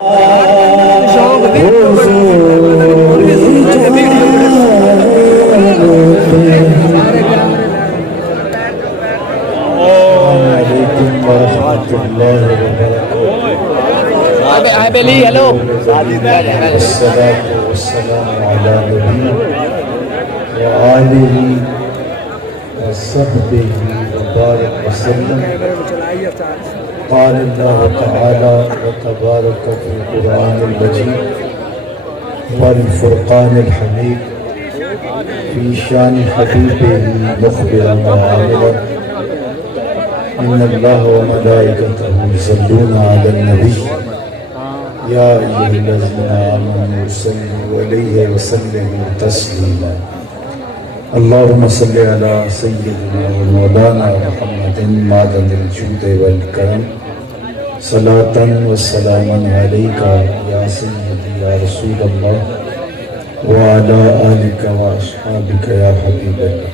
Hi Billy, hello. والصلاة والسلام على نبينا وآله وصحبه وبارك وسلم. قال الله تعالى وتبارك في القرآن المجيد والفرقان الحميد في شان حبيبه مخبرا وعاملا إن الله وملائكته يصلون على النبي يا أيها الذين آمنوا صلوا عليه وسلموا تسليما. اللهم صل على سيدنا ومولانا محمد معدن الجود والكرم صلاة وسلاما عليك يا سيدي يا رسول الله وعلى آلك وأصحابك يا حبيب الله.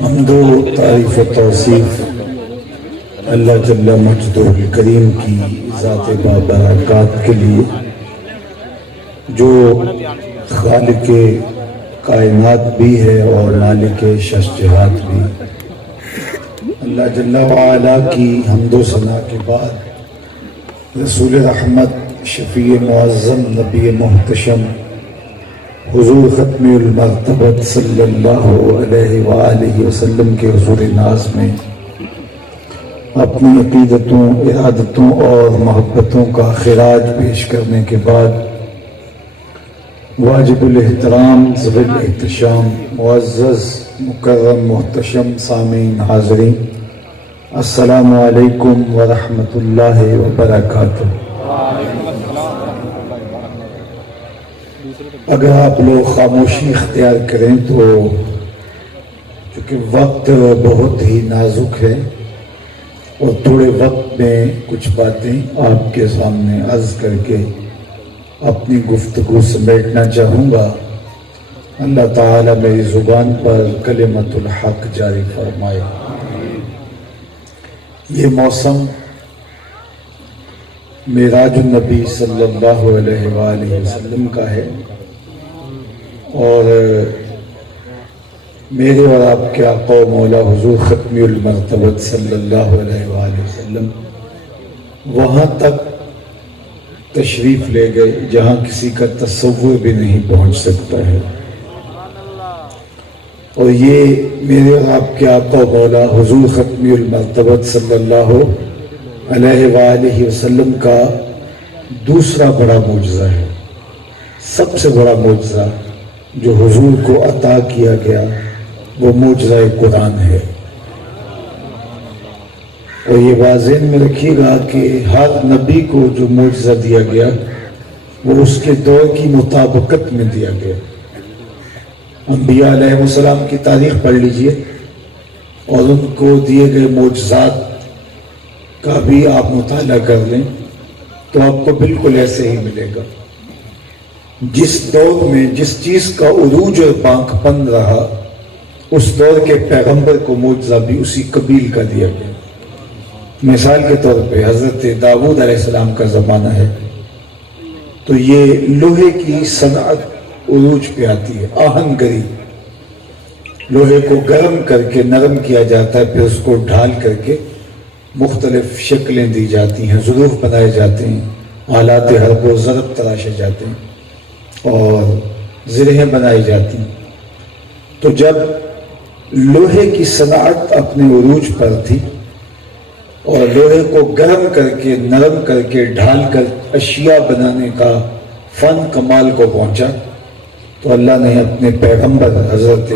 حمد و تعریف و توصیف اللہ جل مجدہ الکریم کی ذات بابرکات کے لیے جو خالق کائنات بھی ہے اور مالک ششجہات بھی. اللہ جل وعلا کی حمد و ثنا کے بعد رسول رحمت شفیع معظم نبی محتشم حضور ختم المرتبت صلی اللہ علیہ وآلہ وسلم کے حضور ناز میں اپنی عقیدتوں ارادتوں اور محبتوں کا خراج پیش کرنے کے بعد واجب الاحترام ذوی الاحتشام معزز مکرم محتشم سامعین حاضرین السلام علیکم ورحمۃ اللہ وبرکاتہ. اگر آپ لوگ خاموشی اختیار کریں تو چونکہ وقت بہت ہی نازک ہے اور تھوڑے وقت میں کچھ باتیں آپ کے سامنے عرض کر کے اپنی گفتگو سمیٹنا چاہوں گا. اللہ تعالیٰ میری زبان پر کلمت الحق جاری فرمائے. یہ موسم معراج النبی صلی اللہ علیہ وآلہ وسلم کا ہے اور میرے اور آپ کے آقا و مولا حضور ختم المرتبت صلی اللہ علیہ وآلہ وسلم وہاں تک تشریف لے گئے جہاں کسی کا تصور بھی نہیں پہنچ سکتا ہے. اور یہ میرے اور آپ کے آقا و مولا حضور ختم المرتبت صلی اللہ علیہ وآلہ وسلم کا دوسرا بڑا معجزہ ہے. سب سے بڑا معجزہ جو حضور کو عطا کیا گیا وہ معجزہ قرآن ہے. اور یہ واضح میں رکھیے گا کہ ہر نبی کو جو معجزہ دیا گیا وہ اس کے دور کی مطابقت میں دیا گیا. انبیاء علیہ السلام کی تاریخ پڑھ لیجئے اور ان کو دیے گئے معجزات کا بھی آپ مطالعہ کر لیں تو آپ کو بالکل ایسے ہی ملے گا. جس دور میں جس چیز کا عروج اور پانک پن رہا اس دور کے پیغمبر کو معجزہ بھی اسی قبیل کا دیا گیا. مثال کے طور پہ حضرت داؤد علیہ السلام کا زمانہ ہے تو یہ لوہے کی صنعت عروج پہ آتی ہے. آہن گری، لوہے کو گرم کر کے نرم کیا جاتا ہے، پھر اس کو ڈھال کر کے مختلف شکلیں دی جاتی ہیں، ظروف بنائے جاتے ہیں، آلات حرب و ضرب تراشے جاتے ہیں اور زرہیں بنائی جاتی ہیں. تو جب لوہے کی صنعت اپنے عروج پر تھی اور لوہے کو گرم کر کے نرم کر کے ڈھال کر اشیاء بنانے کا فن کمال کو پہنچا تو اللہ نے اپنے پیغمبر حضرت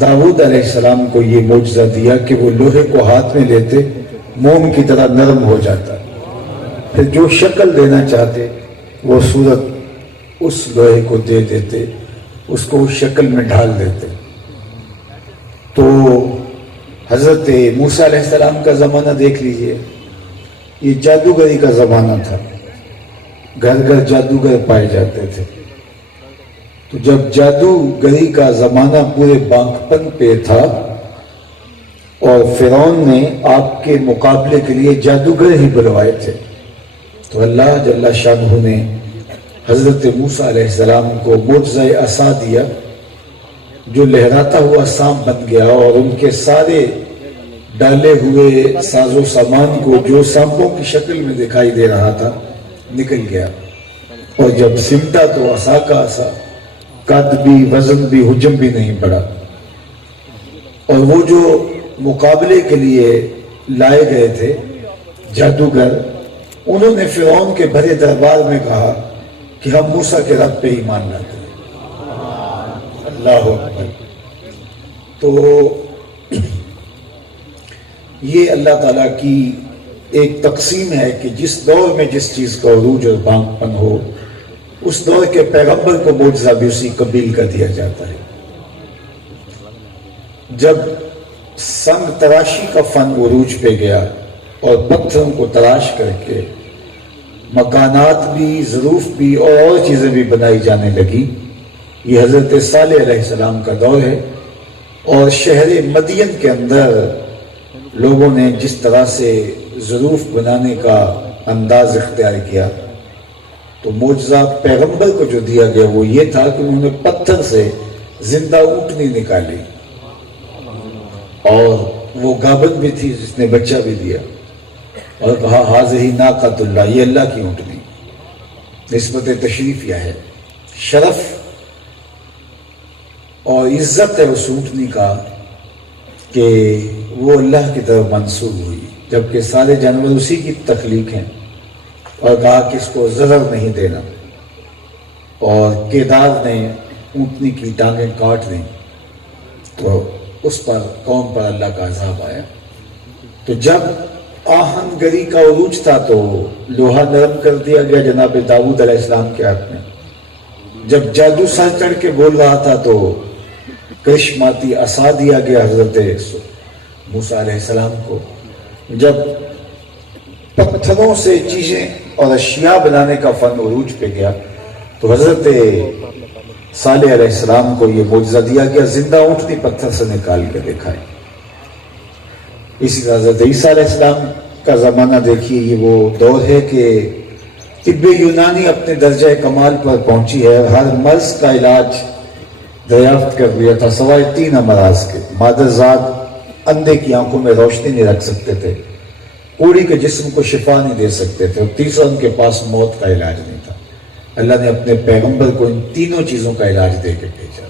داؤد علیہ السلام کو یہ معجزہ دیا کہ وہ لوہے کو ہاتھ میں لیتے موم کی طرح نرم ہو جاتا. پھر جو شکل دینا چاہتے وہ صورت اس لوہے کو دے دیتے، اس کو اس شکل میں ڈھال دیتے. تو حضرت موسیٰ علیہ السلام کا زمانہ دیکھ لیجئے، یہ جادوگری کا زمانہ تھا. گھر گھر جادوگر پائے جاتے تھے. تو جب جادوگری کا زمانہ پورے بانکپن پہ تھا اور فرعون نے آپ کے مقابلے کے لیے جادوگر ہی بلوائے تھے تو اللہ جل شانہ نے حضرت موسیٰ علیہ السلام کو معجزہ عصا دیا جو لہراتا ہوا سانپ بن گیا، اور ان کے سارے ڈالے ہوئے ساز و سامان کو جو سانپوں کی شکل میں دکھائی دے رہا تھا نکل گیا، اور جب سمٹا تو عصا کا عصا، قد بھی وزن بھی حجم بھی نہیں پڑا۔ اور وہ جو مقابلے کے لیے لائے گئے تھے جادوگر، انہوں نے فرعون کے بھرے دربار میں کہا کہ ہم موسیٰ کے رب پہ ایمان لاتے ہیں۔ اللہ اکبر۔ تو یہ اللہ تعالیٰ کی ایک تقسیم ہے کہ جس دور میں جس چیز کا عروج اور بانگ پن ہو، اس دور کے پیغمبر کو معجزہ بھی اسی قبیل کا دیا جاتا ہے۔ جب سنگ تراشی کا فن عروج پہ گیا اور پتھروں کو تراش کر کے مکانات بھی، ظروف بھی اور چیزیں بھی بنائی جانے لگی، یہ حضرت صالح علیہ السلام کا دور ہے۔ اور شہر مدین کے اندر لوگوں نے جس طرح سے ظروف بنانے کا انداز اختیار کیا، تو معجزہ پیغمبر کو جو دیا گیا وہ یہ تھا کہ انہوں نے پتھر سے زندہ اونٹنی نکالی، اور وہ گابن بھی تھی جس نے بچہ بھی دیا، اور کہا ہاذہ ناقۃ اللہ، یہ اللہ کی اونٹنی۔ نسبت تشریف یہ ہے، شرف اور عزت ہے اس اونٹنی کا کہ وہ اللہ کی طرف منسوب ہوئی، جبکہ سارے جانور اسی کی تخلیق ہیں، اور کہا کہ اس کو ضرر نہیں دینا، اور کیدار نے اونٹنی کی ٹانگیں کاٹ دیں، تو اس پر قوم پر اللہ کا عذاب آیا۔ تو جب آہن گری کا عروج تھا تو لوہا نرم کر دیا گیا جناب داؤد علیہ السلام کے ہاتھ میں۔ جب جادو سر چڑھ کے بول رہا تھا تو کرشماتی عصا دیا گیا حضرت موسیٰ علیہ السلام کو۔ جب پتھروں سے چیزیں اور اشیاء بنانے کا فن عروج پہ گیا تو حضرت صالح علیہ السلام کو یہ معجزہ دیا گیا، زندہ اونٹنی پتھر سے نکال کے دکھائے۔ اسی طرح حضرت عیسیٰ علیہ السلام کا زمانہ دیکھیے، یہ وہ دور ہے کہ طب یونانی اپنے درجہ کمال پر پہنچی ہے، ہر مرض کا علاج دریافت کر لیا تھا سوائے 3 امراض کے۔ مادرزاد اندھے کی آنکھوں میں روشنی نہیں رکھ سکتے تھے، کوڑی کے جسم کو شفا نہیں دے سکتے تھے، اور تیسرا ان کے پاس موت کا علاج نہیں تھا۔ اللہ نے اپنے پیغمبر کو ان تینوں چیزوں کا علاج دے کے بھیجا۔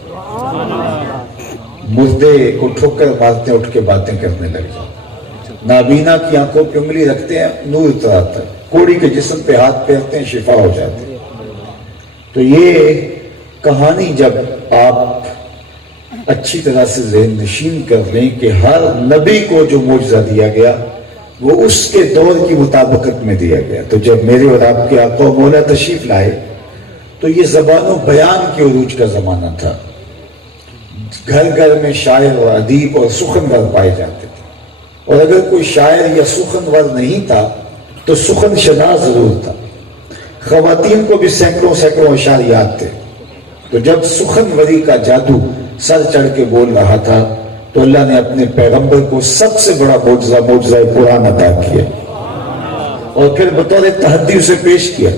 مردے کو ٹھوکر مارتے اٹھ کے باتیں کرنے لگ جاتے، نابینا کی آنکھوں پہ انگلی رکھتے ہیں نور اتر آتا ہے، کوڑی کے جسم پہ ہاتھ پھیرتے ہیں شفا ہو جاتی ہے۔ تو یہ کہانی جب آپ اچھی طرح سے ذہن نشین کر لیں کہ ہر نبی کو جو معجزہ دیا گیا وہ اس کے دور کی مطابقت میں دیا گیا، تو جب میرے اور آپ کے آقا و مولا تشریف لائے تو یہ زبان و بیان کے عروج کا زمانہ تھا۔ گھر گھر میں شاعر اور ادیب اور سخنور پائے جاتے تھے، اور اگر کوئی شاعر یا سخنور نہیں تھا تو سخن شناس ضرور تھا۔ خواتین کو بھی سینکڑوں سینکڑوں اشعار یاد تھے۔ تو جب سخنوری کا جادو سر چڑھ کے بول رہا تھا تو اللہ نے اپنے پیغمبر کو سب سے بڑا معجزہ قرآن عطا کیا، اور پھر بطور تحدی اسے پیش کیا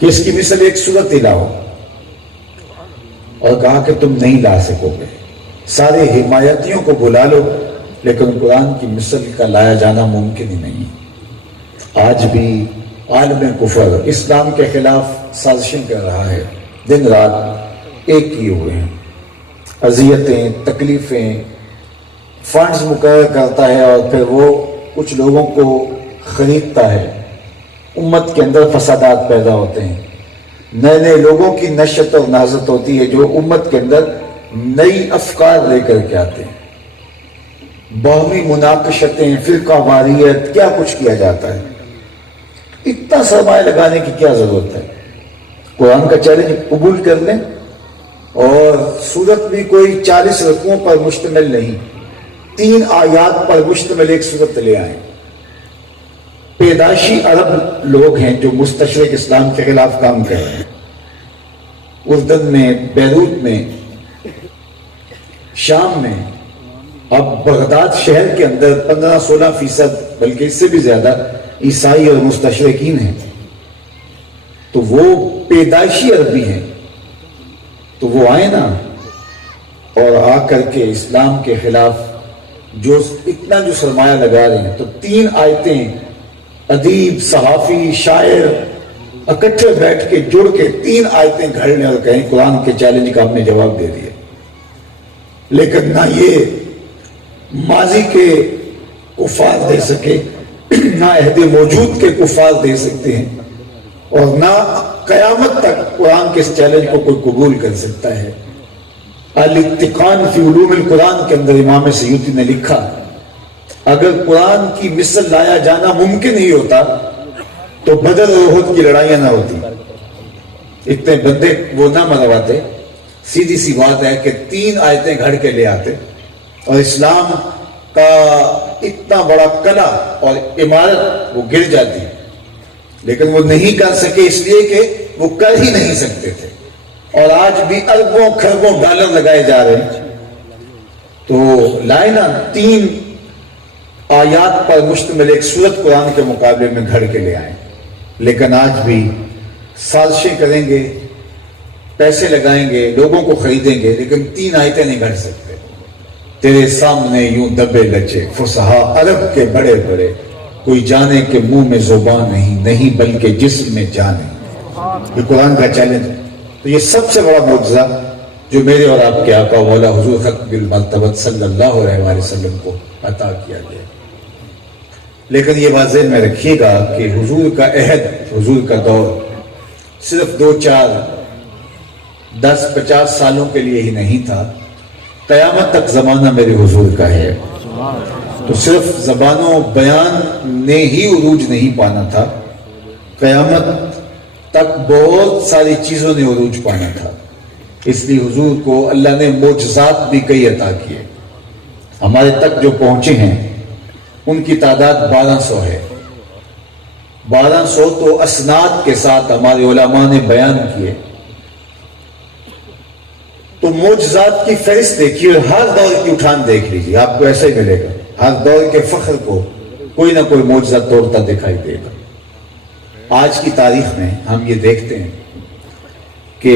کہ اس کی مثل ایک سورت ہی لاؤ، اور کہا کہ تم نہیں لا سکو گے، سارے حمایتیوں کو بلا لو لیکن قرآن کی مثل کا لایا جانا ممکن ہی نہیں۔ آج بھی عالم کفر اسلام کے خلاف سازشیں کر رہا ہے، دن رات ایک کیے ہوئے ہیں، اذیتیں، تکلیفیں، فنڈز مقرر کرتا ہے اور پھر وہ کچھ لوگوں کو خریدتا ہے، امت کے اندر فسادات پیدا ہوتے ہیں، نئے نئے لوگوں کی نشت اور نہضت ہوتی ہے جو امت کے اندر نئی افکار لے کر کے آتے ہیں، باہمی مناقشتیں، فرقہ واریت، کیا کچھ کیا جاتا ہے۔ اتنا سرمایہ لگانے کی کیا ضرورت ہے؟ قرآن کا چیلنج قبول کر لیں، اور سورت بھی کوئی 40 رکوعوں پر مشتمل نہیں، 3 آیات پر مشتمل ایک سورت لے آئیں۔ پیدائشی عرب لوگ ہیں جو مستشرق اسلام کے خلاف کام کر رہے ہیں، اردن میں، بیروت میں، شام میں، اب بغداد شہر کے اندر 15-16% بلکہ اس سے بھی زیادہ عیسائی اور مستشرقین ہیں۔ تو وہ پیدائشی عربی ہیں، تو وہ آئے نا اور آ کر کے اسلام کے خلاف جو اتنا جو سرمایہ لگا رہے ہیں، تو 3 آیتیں ادیب، صحافی، شاعر اکٹھے بیٹھ کے جڑ کے 3 آیتیں گھڑ لیں اور کہیں قرآن کے چیلنج کا ہم نے جواب دے دیا. لیکن نہ یہ ماضی کے کفار دے سکے، نہ عہد موجود کے کفار دے سکتے ہیں، اور نہ قیامت تک قرآن کے اس چیلنج کو کوئی قبول کر سکتا ہے. الاتقان فی علوم القرآن کے اندر امام سیوطی نے لکھا، اگر قرآن کی مثل لایا جانا ممکن ہی ہوتا تو بدر اور احد کی لڑائیاں نہ ہوتی، اتنے بندے وہ نہ مرواتے. سیدھی سی بات ہے کہ 3 آیتیں گھڑ کے لے آتے اور اسلام کا اتنا بڑا قلعہ اور عمارت وہ گر جاتی. لیکن وہ نہیں کر سکے اس لیے کہ وہ کر ہی نہیں سکتے تھے، اور آج بھی اربوں کھربوں ڈالر لگائے جا رہے ہیں. تو لائے نا 3 آیات پر مشتمل ایک سورت قرآن کے مقابلے میں گھڑ کے لے آئیں. لیکن آج بھی سازشیں کریں گے، پیسے لگائیں گے، لوگوں کو خریدیں گے، لیکن 3 آیتیں نہیں گھڑ سکتے. تیرے سامنے یوں دبے لچے فصحا عرب کے بڑے بڑے، کوئی جانے کہ منہ میں زبان نہیں بلکہ جسم میں جان نہیں. یہ قرآن کا چیلنج ہے. تو یہ سب سے بڑا معجزہ جو میرے اور آپ کے آقا مولا حضور حق بالمرتبت صلی اللہ علیہ وآلہ وسلم کو عطا کیا گیا. لیکن یہ واضح میں رکھیے گا کہ حضور کا عہد، حضور کا دور صرف 2 4 10 50 سالوں کے لیے ہی نہیں تھا. قیامت تک زمانہ میرے حضور کا ہے. تو صرف زبان و بیان نے ہی عروج نہیں پانا تھا، قیامت تک بہت ساری چیزوں نے عروج پانا تھا. اس لیے حضور کو اللہ نے معجزات بھی کئی عطا کیے. ہمارے تک جو پہنچے ہیں ان کی تعداد 1200 ہے. 1200 تو اسناد کے ساتھ ہمارے علماء نے بیان کیے. تو معجزات کی فہرست دیکھیے اور ہر دور کی اٹھان دیکھ لیجیے، آپ کو ایسا ہی ملے گا. ہر دور کے فخر کو کوئی نہ کوئی معجزہ توڑتا دکھائی دے گا. آج کی تاریخ میں ہم یہ دیکھتے ہیں کہ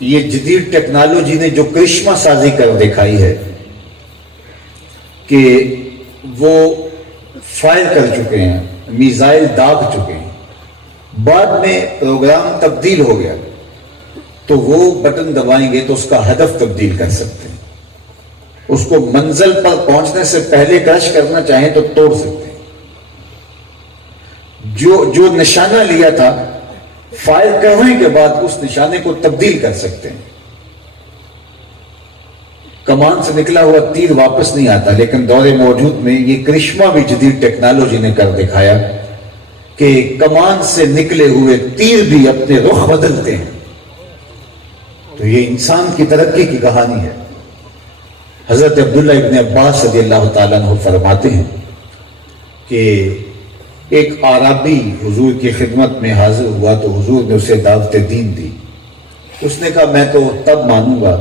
یہ جدید ٹیکنالوجی نے جو کرشمہ سازی کر دکھائی ہے کہ وہ فائر کر چکے ہیں، میزائل داغ چکے ہیں. بعد میں پروگرام تبدیل ہو گیا تو وہ بٹن دبائیں گے تو اس کا ہدف تبدیل کر سکتے ہیں. اس کو منزل پر پہنچنے سے پہلے کرش کرنا چاہیں تو توڑ سکتے ہیں. جو نشانہ لیا تھا فائر کرنے کے بعد اس نشانے کو تبدیل کر سکتے ہیں. کمان سے نکلا ہوا تیر واپس نہیں آتا، لیکن دور موجود میں یہ کرشمہ بھی جدید ٹیکنالوجی نے کر دکھایا کہ کمان سے نکلے ہوئے تیر بھی اپنے رخ بدلتے ہیں. تو یہ انسان کی ترقی کی کہانی ہے. حضرت عبداللہ ابن عباس رضی اللہ تعالیٰ عنہ فرماتے ہیں کہ ایک عربی حضور کی خدمت میں حاضر ہوا تو حضور نے اسے دعوت دین دی. اس نے کہا میں تو تب مانوں گا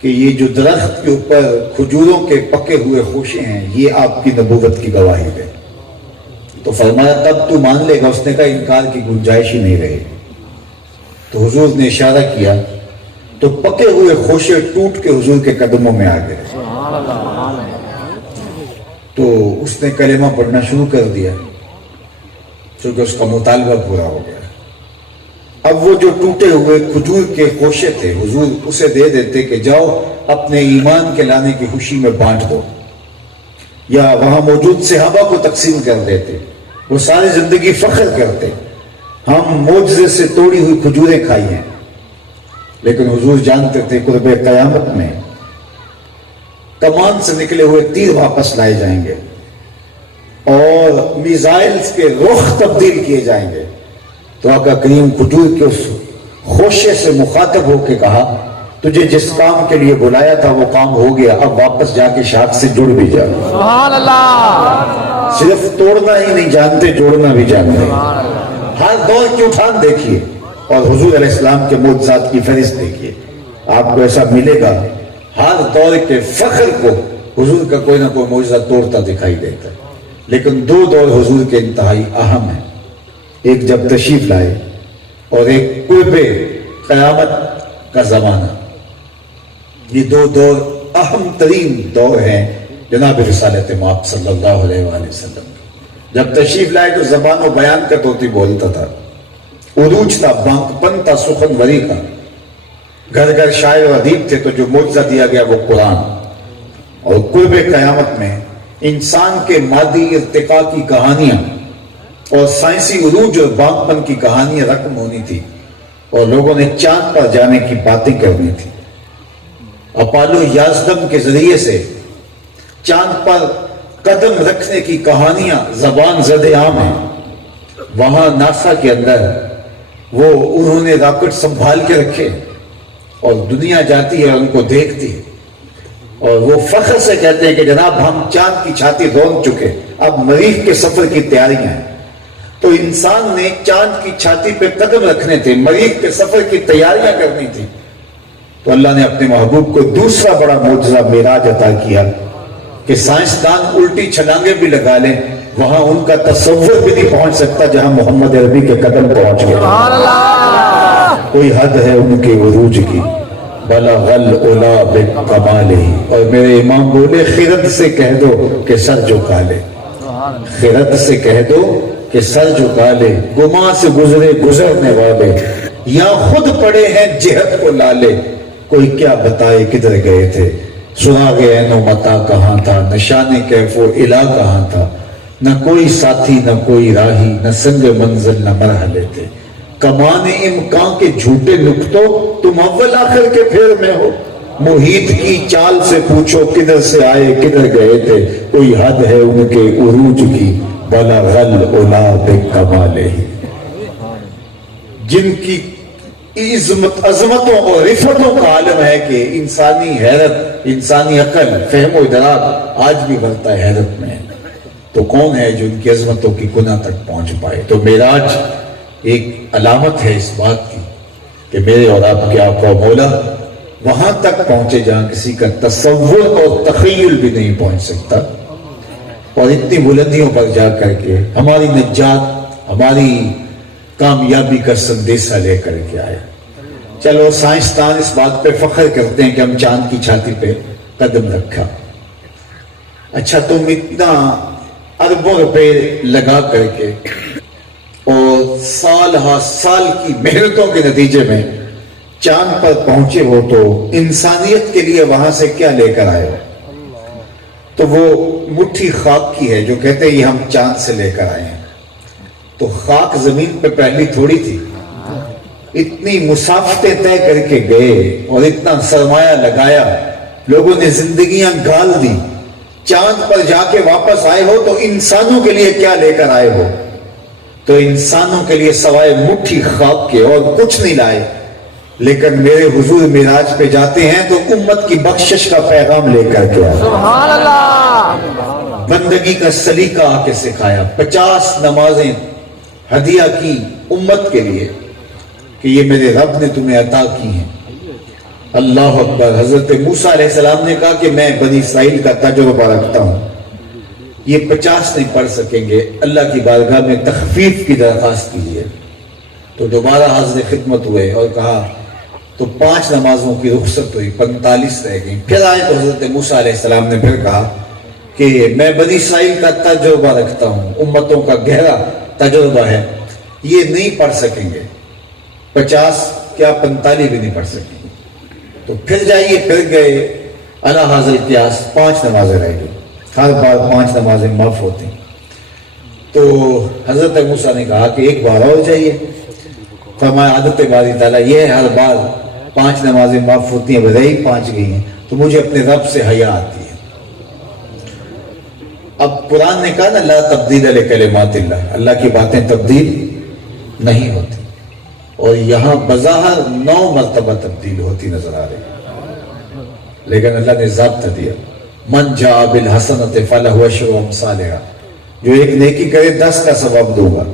کہ یہ جو درخت کے اوپر کھجوروں کے پکے ہوئے خوشے ہیں یہ آپ کی نبوت کی گواہی ہے. تو فرمایا تب تو مان لے گا. اس نے کہا انکار کی گنجائش ہی نہیں رہی. تو حضور نے اشارہ کیا تو پکے ہوئے خوشے ٹوٹ کے حضور کے قدموں میں آ گئے. تو اس نے کلمہ پڑھنا شروع کر دیا چونکہ اس کا مطالبہ پورا ہو گیا. اب وہ جو ٹوٹے ہوئے کھجور کے خوشے تھے حضور اسے دے دیتے کہ جاؤ اپنے ایمان کے لانے کی خوشی میں بانٹ دو، یا وہاں موجود صحابہ کو تقسیم کر دیتے. وہ ساری زندگی فخر کرتے ہم معجزے سے توڑی ہوئی کھجوریں کھائی ہیں. لیکن حضور جانتے تھے قرب قیامت میں کمان سے نکلے ہوئے تیر واپس لائے جائیں گے اور میزائلز کے رخ تبدیل کیے جائیں گے. تو آقا کریم کھجور کے اس خوشے سے مخاطب ہو کے کہا تجھے جس کام کے لیے بلایا تھا وہ کام ہو گیا، اب واپس جا کے شاخ سے جڑ بھی جا. سبحان اللہ. صرف توڑنا ہی نہیں جانتے، جوڑنا بھی جانتے. ہر دور کی اٹھان دیکھیے اور حضور علیہ السلام کے معجزات کی فہرست دیکھیے، آپ کو ایسا ملے گا ہر دور کے فخر کو حضور کا کوئی نہ کوئی معجزہ توڑتا دکھائی دیتا ہے. لیکن 2 دور حضور کے انتہائی اہم ہیں. ایک جب تشریف لائے اور ایک قرب قیامت کا زمانہ، یہ دو دور اہم ترین دور ہیں جناب رسالت مآب صلی اللہ علیہ وآلہ وسلم۔ جب تشریف لائے تو زبان و بیان کا طوطی بولتا تھا، عروج تھا، بانکپن تھا، سخنوری کا، گھر گھر شاعر و ادیب تھے۔ تو جو معجزہ دیا گیا وہ قرآن، اور قرب قیامت میں انسان کے مادی ارتقاء کی کہانیاں اور سائنسی عروج اور بانکپن کی کہانیاں رقم ہونی تھی، اور لوگوں نے چاند پر جانے کی باتیں کرنی تھی۔ اپالو 11 کے ذریعے سے چاند پر قدم رکھنے کی کہانیاں زبان زد عام ہیں۔ وہاں ناسا کے اندر وہ انہوں نے راکٹ سنبھال کے رکھے، اور دنیا جاتی ہے اور ان کو دیکھتی ہے، اور وہ فخر سے کہتے ہیں کہ جناب ہم چاند کی چھاتی رونق چکے، اب مریخ کے سفر کی تیاریاں ہیں۔ تو انسان نے چاند کی چھاتی پہ قدم رکھنے تھے، مریخ کے سفر کی تیاریاں کرنی تھی۔ تو اللہ نے اپنے محبوب کو دوسرا بڑا معجزہ معراج عطا کیا کہ سائنسدان الٹی چھلانگیں بھی لگا لیں، وہاں ان کا تصور بھی نہیں پہنچ سکتا جہاں محمد عربی کے قدم پہنچ گئے۔ کوئی حد ہے ان کے عروج کی، بلغ العلا بکمالہ۔ اور میرے امام بولے خرد سے کہہ دو کہ سر جھکا لے، خرد سے کہہ دو کہ سر جھکا لے، گما سے گزرے گزرنے والے، یا خود پڑے ہیں جہت کو لالے، کوئی کیا بتائے کدھر گئے تھے، سراغ عین و متا کہاں تھا، نشان کیف و الا کہاں تھا، نہ کوئی ساتھی نہ کوئی راہی، نہ سنگ منزل نہ مرحلے تھے، کمان امکان کے جھوٹے نکتوں تم اول آخر کے پھیر میں ہو، محیط کی چال سے پوچھو کدھر سے آئے کدھر گئے تھے، کوئی حد ہے ان کے عروج کی، بلغ العلا بکمالہ۔ جن کی عظمتوں اور رفتوں کا عالم ہے کہ انسانی حیرت، انسانی عقل، فہم و ادراک آج بھی بڑھتا ہے حیرت میں، تو کون ہے جو ان کی عظمتوں کی گناہ تک پہنچ پائے؟ تو معراج ایک علامت ہے اس بات کی کہ میرے اور آپ کے آقا و مولا وہاں تک پہنچے جہاں کسی کا تصور اور تخیل بھی نہیں پہنچ سکتا، اور اتنی بلندیوں پر جا کر کے ہماری نجات، ہماری کامیابی کا سندیسہ لے کر کے آئے۔ چلو سائنسدان اس بات پہ فخر کرتے ہیں کہ ہم چاند کی چھاتی پہ قدم رکھا، اچھا تم اتنا اربوں روپے لگا کر کے اور سال ہا سال کی محنتوں کے نتیجے میں چاند پر پہنچے ہو، تو انسانیت کے لیے وہاں سے کیا لے کر آئے ہو؟ تو وہ مٹھی خاک کی ہے جو کہتے ہیں یہ ہم چاند سے لے کر آئے ہیں۔ تو خاک زمین پہ پہلی تھوڑی تھی، اتنی مسافتیں طے کر کے گئے اور اتنا سرمایہ لگایا، لوگوں نے زندگیاں گال دی، چاند پر جا کے واپس آئے ہو تو انسانوں کے لیے کیا لے کر آئے ہو؟ تو انسانوں کے لیے سوائے مٹھی خاک کے اور کچھ نہیں لائے، لیکن میرے حضور معراج پہ جاتے ہیں تو امت کی بخشش کا پیغام لے کر کے آئے، سبحان اللہ، بندگی کا سلیقہ آ کے سکھایا، 50 نمازیں ہدیہ کی امت کے لیے کہ یہ میرے رب نے تمہیں عطا کی ہیں۔ اللہ اکبر۔ حضرت موسیٰ علیہ السلام نے کہا کہ میں بنی اسرائیل کا تجربہ رکھتا ہوں، یہ 50 نہیں پڑھ سکیں گے، اللہ کی بارگاہ میں تخفیف کی درخواست کی ہے۔ تو دوبارہ حاضر خدمت ہوئے اور کہا تو 5 نمازوں کی رخصت ہوئی، 45 رہ گئی۔ پھر آئے تو حضرت موسیٰ علیہ السلام نے پھر کہا کہ میں بنی اسرائیل کا تجربہ رکھتا ہوں، امتوں کا گہرا تجربہ ہے، یہ نہیں پڑھ سکیں گے، 50 کیا 45 بھی نہیں پڑھ سکیں گے۔ تو پھر جائیے، پھر گئے، اللہ حاضر قیاس 5 نمازیں رہ گئی، ہر بار 5 نمازیں معاف ہوتی۔ تو حضرت موسیٰ نے کہا کہ ایک بار اور جائیے، فرمایا عادت باری تعالیٰ یہ ہے ہر بار 5 نمازیں معاف ہوتی ہیں، بجائے 5 گئی ہیں، تو مجھے اپنے رب سے حیا آتی ہے۔ اب قرآن نے کہا نا لا تبدیل لکلمات اللہ، اللہ کی باتیں تبدیل نہیں ہوتی، اور یہاں بظاہر 9 مرتبہ تبدیل ہوتی نظر آ رہی، لیکن اللہ نے ضابطہ دیا من جاء بالحسنۃ فلہ عشر امثالھا، جو ایک نیکی کرے 10 کا ثواب دوں گا،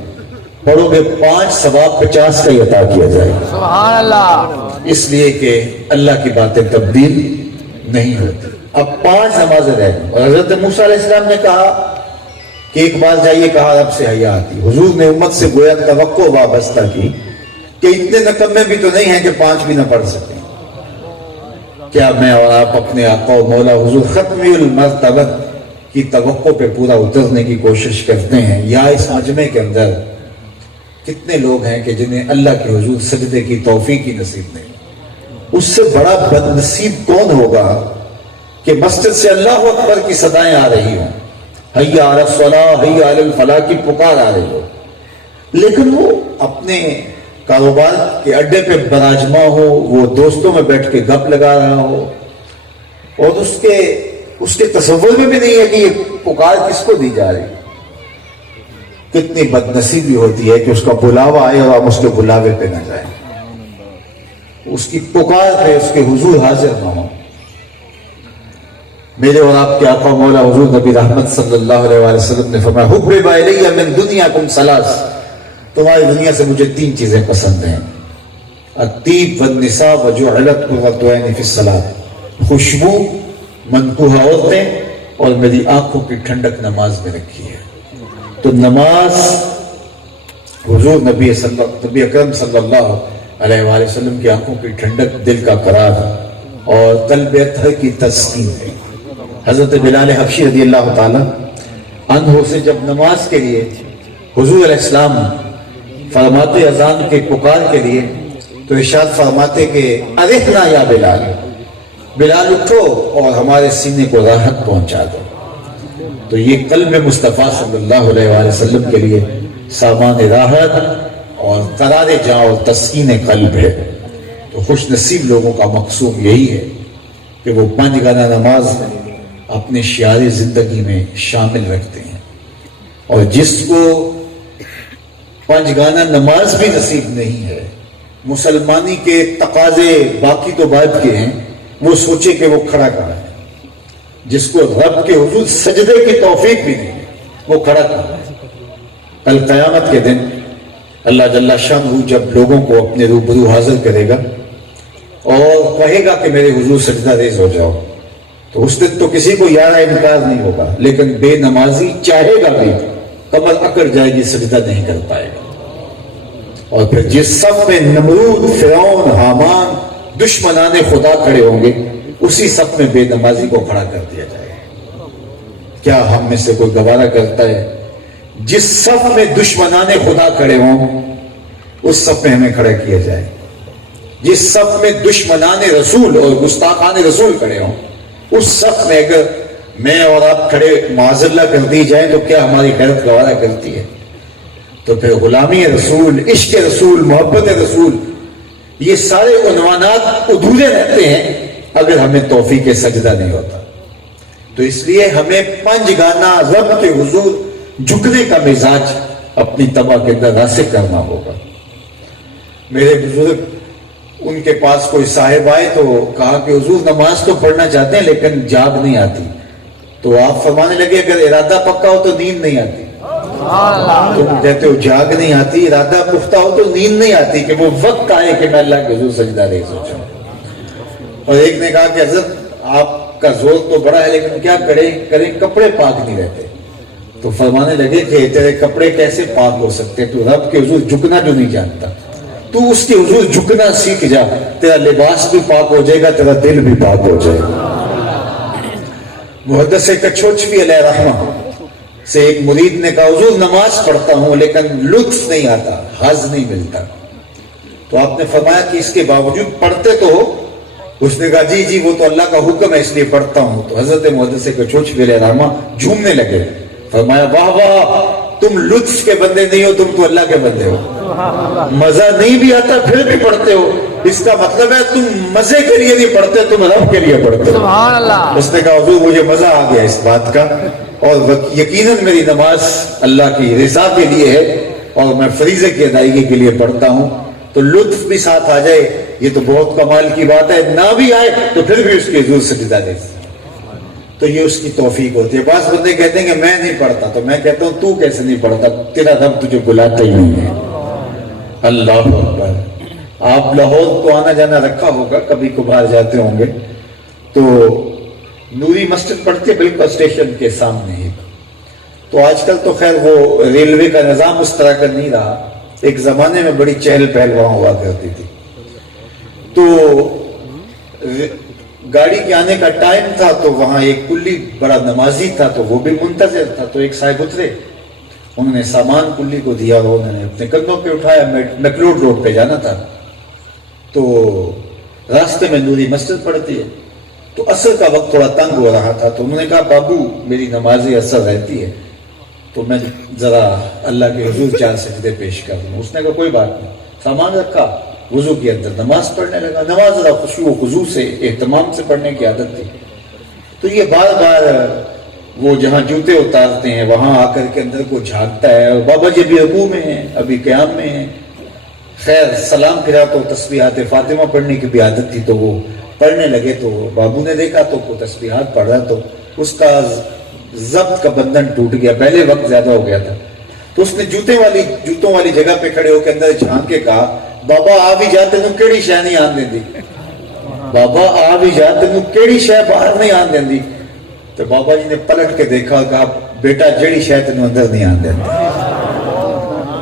پڑھو گے 5 ثواب 50 کا ہی عطا کیا جائے گا۔ سبحان اللہ، اس لیے کہ اللہ کی باتیں تبدیل نہیں ہوتی۔ اب 5 نمازیں رہ گئی، اور حضرت موسیٰ علیہ السلام نے کہا کہ ایک بار جائیے کہا رب سے حیا آتی. حضور نے امت سے گویا توقع وابستہ کی کہ اتنے نکمے بھی تو نہیں ہیں کہ 5 بھی نہ پڑھ سکیں. کیا میں اور آپ اپنے آقا و مولا حضور ختمی المرتبت کی توقع پہ پورا اترنے کی کوشش کرتے ہیں؟ یا اس مجمع کے اندر کتنے لوگ ہیں کہ جنہیں اللہ کے حضور سجدے کی توفیق ہی نصیب نہیں؟ اس سے بڑا بد نصیب کون ہوگا کہ مسجد سے اللہ اکبر کی صدائیں آ رہی ہوں، حیا علی الصلاۃ حیا علی الفلاح کی پکار آ رہی ہو، لیکن وہ اپنے کاروبار کے اڈے پہ براجما ہو، وہ دوستوں میں بیٹھ کے گپ لگا رہا ہو، اور اس کے تصور میں بھی نہیں ہے کہ یہ پکار کس کو دی جا رہی. کتنی بد نصیبی ہوتی ہے کہ اس کا بلاوا آئے اور آپ اس کے بلاوے پہ نہ جائیں، اس کی پکار پہ اس کے حضور حاضر نہ ہوں. میرے اور آپ کے آقا مولا حضور نبی رحمت صلی اللہ علیہ وآلہ وسلم نے فرمایا حبب الی من دنیاکم ثلاث، تمہاری دنیا سے مجھے 3 چیزیں پسند ہیں، الطیب والنساء وجعلت قرۃ عینی فی الصلاۃ، خوشبو، منکوحہ عورتیں، اور میری آنکھوں کی ٹھنڈک نماز میں رکھی ہے. تو نماز حضور نبی اکرم صلی اللہ علیہ وآلہ وسلم کی آنکھوں کی ٹھنڈک، دل کا قرار اور قلب اطہر کی تسکین ہے. حضرت بلال حبشی رضی اللہ تعالی عنہ سے جب نماز کے لیے حضور علیہ السلام فرماتے اذان کے پکار کے لیے تو ارشاد فرماتے کہ ارحنا یا بلال، بلال اٹھو اور ہمارے سینے کو راحت پہنچا دو. تو یہ قلب مصطفیٰ صلی اللہ علیہ وآلہ وسلم کے لیے سامان راحت اور قرار جاں اور تسکین قلب ہے. تو خوش نصیب لوگوں کا مقصود یہی ہے کہ وہ 5 گانا نماز اپنے شعار زندگی میں شامل رکھتے ہیں. اور جس کو 5 گانا نماز بھی نصیب نہیں ہے، مسلمانی کے تقاضے باقی تو بات کے ہیں، وہ سوچے کہ وہ کھڑا کہاں ہے. جس کو رب کے حضور سجدے کی توفیق بھی نہیں ہے، وہ کھڑا کہاں ہے. کل قیامت کے دن اللہ جل شانہ جب لوگوں کو اپنے روبرو حاضر کرے گا اور کہے گا کہ میرے حضور سجدہ ریز ہو جاؤ، تو اس دن تو کسی کو یارہ انکار نہیں ہوگا، لیکن بے نمازی چاہے گا بھی کمر اکڑ جائے گی، سجدہ نہیں کر پائے گا. اور پھر جس صف میں نمرود، فرعون، حامان، دشمنان خدا کھڑے ہوں گے، اسی صف میں بے نمازی کو کھڑا کر دیا جائے گا. کیا ہم میں سے کوئی گوارا کرتا ہے جس صف میں دشمنان خدا کھڑے ہوں اس صف میں ہمیں کھڑا کیا جائے؟ جس صف میں دشمنان رسول اور گستاخان رسول کھڑے ہوں اس صف میں اگر میں اور آپ کھڑے معذلہ کر دی جائیں تو کیا ہماری غیرت گوارا کرتی ہے؟ تو پھر غلامی رسول، عشق رسول، محبت رسول، یہ سارے عنوانات ادھورے رہتے ہیں اگر ہمیں توفیق سجدہ نہیں ہوتا. تو اس لیے ہمیں 5 گانا رب کے حضور جھکنے کا مزاج اپنی طبع کے اندر راسخ کرنا ہوگا. میرے بزرگ، ان کے پاس کوئی صاحب آئے تو کہا کہ حضور نماز تو پڑھنا چاہتے ہیں لیکن جاگ نہیں آتی. تو آپ فرمانے لگے اگر ارادہ پکا ہو تو نیند نہیں آتی. تم کہتے ہو جاگ نہیں آتی، ارادہ پختہ ہو تو نیند نہیں آتی کہ وہ وقت آئے کہ میں اللہ کے حضور سجدہ ریز ہو جاؤں. اور ایک نے کہا کہ حضرت آپ کا زور تو بڑا ہے لیکن کیا کریں کپڑے پاک نہیں رہتے. تو فرمانے لگے کہ تیرے کپڑے کیسے پاک ہو سکتے؟ تو رب کے حضور جھکنا جو نہیں جانتا، تو اس کے حضور جھکنا سیکھ جا، تیرا لباس بھی پاک ہو جائے گا، تیرا دل بھی پاک ہو جائے گا. محدث کچھوچوی علیہ رحمہ سے ایک مرید نے کہا حضور نماز پڑھتا ہوں لیکن لطف نہیں آتا، حظ نہیں ملتا. تو آپ نے فرمایا کہ اس کے باوجود پڑھتے تو ہو؟ اس نے کہا جی وہ تو اللہ کا حکم ہے اس لیے پڑھتا ہوں. تو حضرت محدث کچھوچوی علیہ رحمہ جھومنے لگے. فرمایا واہ واہ، تم لطف کے بندے نہیں ہو، تم تو اللہ کے بندے ہو. مزہ نہیں بھی آتا پھر بھی پڑھتے ہو، اس کا مطلب ہے تم مزے کے لیے نہیں پڑھتے، تم رب کے لیے پڑھتے ہو. سبحان اللہ. اس نے کہا حضور مجھے مزہ آ گیا اس بات کا، اور یقیناً میری نماز اللہ کی رضا کے لیے ہے اور میں فریضے کی ادائیگی کے لیے پڑھتا ہوں. تو لطف بھی ساتھ آ جائے یہ تو بہت کمال کی بات ہے، نہ بھی آئے تو پھر بھی اس کے حضور سجدہ دے، تو یہ اس کی توفیق ہوتی ہے. بعض بندے کہتے ہیں کہ میں نہیں پڑھتا، تو میں کہتا ہوں تو کیسے نہیں پڑھتا؟ تیرا رب تجھے بلاتا ہی نہیں ہے. اللہ اکبر. آپ لاہور تو آنا جانا رکھا ہوگا، کبھی کبھار جاتے ہوں گے، تو نوری مسجد پڑھتے بالکل اسٹیشن کے سامنے ہی. تو آج کل تو خیر وہ ریلوے کا نظام اس طرح کا نہیں رہا. ایک زمانے میں بڑی چہل پہل وہاں ہوا کرتی تھی. تو گاڑی کے آنے کا ٹائم تھا تو وہاں ایک کلی بڑا نمازی تھا تو وہ بھی منتظر تھا. تو ایک صاحب اترے, انہوں نے سامان کلی کو دیا اور انہوں نے اپنے کندھوں پہ اٹھایا. میکلوڈ روڈ پہ جانا تھا تو راستے میں نوری مسجد پڑتی ہے. تو عصر کا وقت تھوڑا تنگ ہو رہا تھا تو انہوں نے کہا بابو میری نماز عصر رہتی ہے تو میں ذرا اللہ کے حضور 4 سجدے پیش کر دوں. اس نے کہا کوئی بات نہیں. سامان رکھا, وضو کے اندر نماز پڑھنے لگا. نماز ذرا خشوع و خضوع سے اہتمام سے پڑھنے کی عادت تھی. تو یہ بار بار وہ جہاں جوتے اتارتے ہیں وہاں آ کر کے اندر کو جھانکتا ہے اور بابا جی ابھی رکوع میں ہیں, ابھی قیام میں ہیں. خیر سلام پھرا تو تسبیحات فاطمہ پڑھنے کی بھی عادت تھی تو وہ پڑھنے لگے. تو بابو نے دیکھا تو وہ تسبیحات پڑھ رہا تو اس کا ضبط کا بندھن ٹوٹ گیا. پہلے وقت زیادہ ہو گیا تھا تو اس نے جوتوں والی جگہ پہ کھڑے ہو کے اندر جھانک کے کہا بابا آ بھی جاتے تو کیڑی شے نہیں آن دیندی, بابا آ بھی جاتے تو کیڑی شے باہر نہیں آن دیندی. تو بابا جی نے پلٹ کے دیکھا, کہا بیٹا جیڑی شے تینوں اندر نہیں آن دیندی.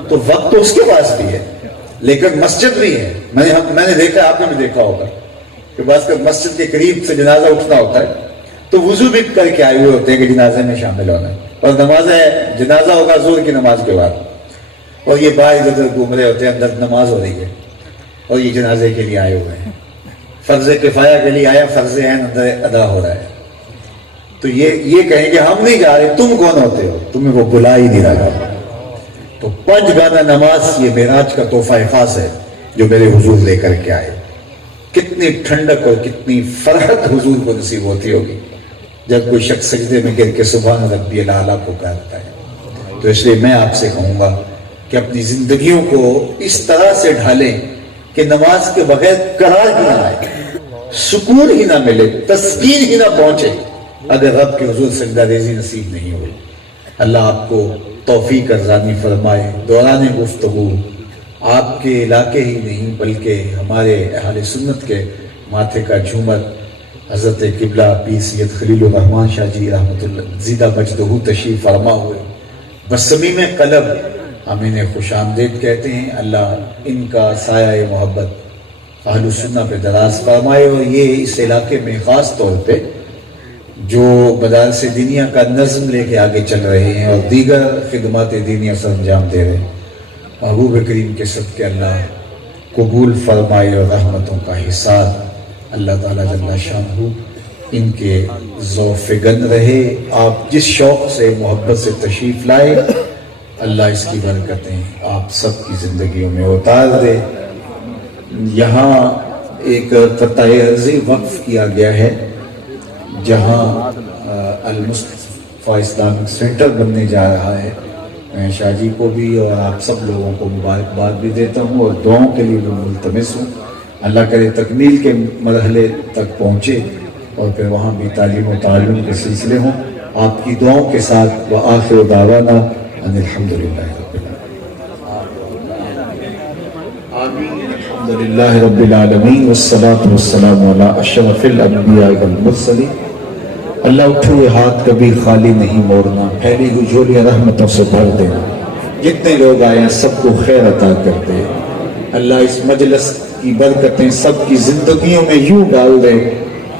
تو وقت تو اس کے پاس بھی ہے لیکن مسجد بھی ہے. میں نے دیکھا, آپ نے بھی دیکھا ہوگا کہ بعض کا مسجد کے قریب سے جنازہ اٹھنا ہوتا ہے تو وضو بھی کر کے آئے ہوئے ہوتے ہیں کہ جنازے میں شامل ہونا ہے. اور نماز جنازہ ہوگا زور کی نماز کے بعد اور یہ باہر ادھر گھوم رہے ہوتے ہیں, اندر نماز ہو رہی ہے اور یہ جنازے کے لیے آئے ہوئے ہیں. فرض کفایہ کے لیے آیا, فرض عین اندر ادا ہو رہا ہے. تو یہ کہیں کہ ہم نہیں جا رہے, تم کون ہوتے ہو, تمہیں وہ بلا ہی نہیں رہا. تو 5 گانا نماز یہ معراج کا تحفہ خاص ہے جو میرے حضور لے کر کے آئے. کتنی ٹھنڈک اور کتنی فرحت حضور کو نصیب ہوتی ہوگی جب کوئی شخص سجدے میں گر کے سبحان ربی الاعلیٰ پکارتا ہے. تو اس لیے میں آپ سے کہوں گا کہ اپنی زندگیوں کو اس طرح سے ڈھالیں کہ نماز کے بغیر قرار ہی نہ آئے, سکون ہی نہ ملے, تسکین ہی نہ پہنچے اگر رب کے حضور سجدہ ریزی نصیب نہیں ہوئی. اللہ آپ کو توفیق ارزانی فرمائے. دوران گفتگو آپ کے علاقے ہی نہیں بلکہ ہمارے اہل سنت کے ماتھے کا جھومر حضرت قبلہ پیر سید خلیل الرحمن شاہ جی رحمۃ اللہ زیدہ مجدہ تشریف فرما ہوئے. بصمیم قلب ہم انہیں خوش آمدید کہتے ہیں. اللہ ان کا سایہ محبت اہل سنت پہ دراز فرمائے. اور یہ اس علاقے میں خاص طور پہ جو مدارس دینیا کا نظم لے کے آگے چل رہے ہیں اور دیگر خدمات دینیا سر انجام دے رہے ہیں, محبوب کریم کے صدقے اللہ قبول فرمائے اور رحمتوں کا حصار اللہ تعالیٰ جل شانہ ان کے ذوق گن رہے. آپ جس شوق سے محبت سے تشریف لائے اللہ اس کی برکتیں آپ سب کی زندگیوں میں اتار دے. یہاں ایک فتح عرضی وقف کیا گیا ہے جہاں المصطفیٰ اسلامک سینٹر بننے جا رہا ہے. میں شاہ جی کو بھی اور آپ سب لوگوں کو مبارکباد بھی دیتا ہوں اور دعاؤں کے لیے بھی ملتمس ہوں. اللہ کرے تکمیل کے مرحلے تک پہنچے اور پھر وہاں بھی تعلیم و تعلم کے سلسلے ہوں. آپ کی دعاؤں کے ساتھ وآخر دعوانا ان الحمدللہ رب العالمین. الحمدللہ رب العالمین والصلاة والسلام علی اشرف الانبیاء والمرسلین. اللہ اٹھے ہوئے ہاتھ کبھی خالی نہیں موڑنا, پھیلی ہوئی جھولیاں رحمتوں سے بھر دینا. جتنے لوگ آئے ہیں سب کو خیر عطا کر دے. اللہ اس مجلس کی برکتیں سب کی زندگیوں میں یوں ڈال دے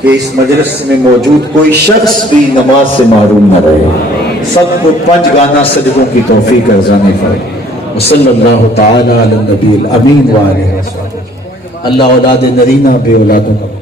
کہ اس مجلس میں موجود کوئی شخص بھی نماز سے محروم نہ رہے. سب کو 5 گانا سجدوں کی توفیق ارزانی فرمائے. وصلی اللہ تعالی علی النبی الامین وآلہ وصحبہ. اللہ اولاد نرینہ بے اولادوں کا دعوت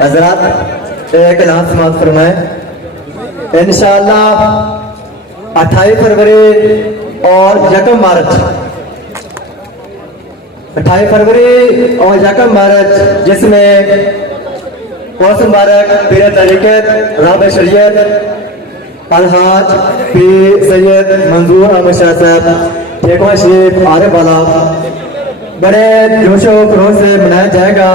حضرات ایک اعلان سماعت فرمائیں. انشاءاللہ 28 فروری اور 1 مارچ 28 فروری اور 1 مارچ جس میں قوس مبارک پیر طریقت رابع شریعت الحاج پیر سید منظور احمد شاہ صاحب ٹھیکوہ شریف عارف والا بڑے جوش و خروش سے منایا جائے گا.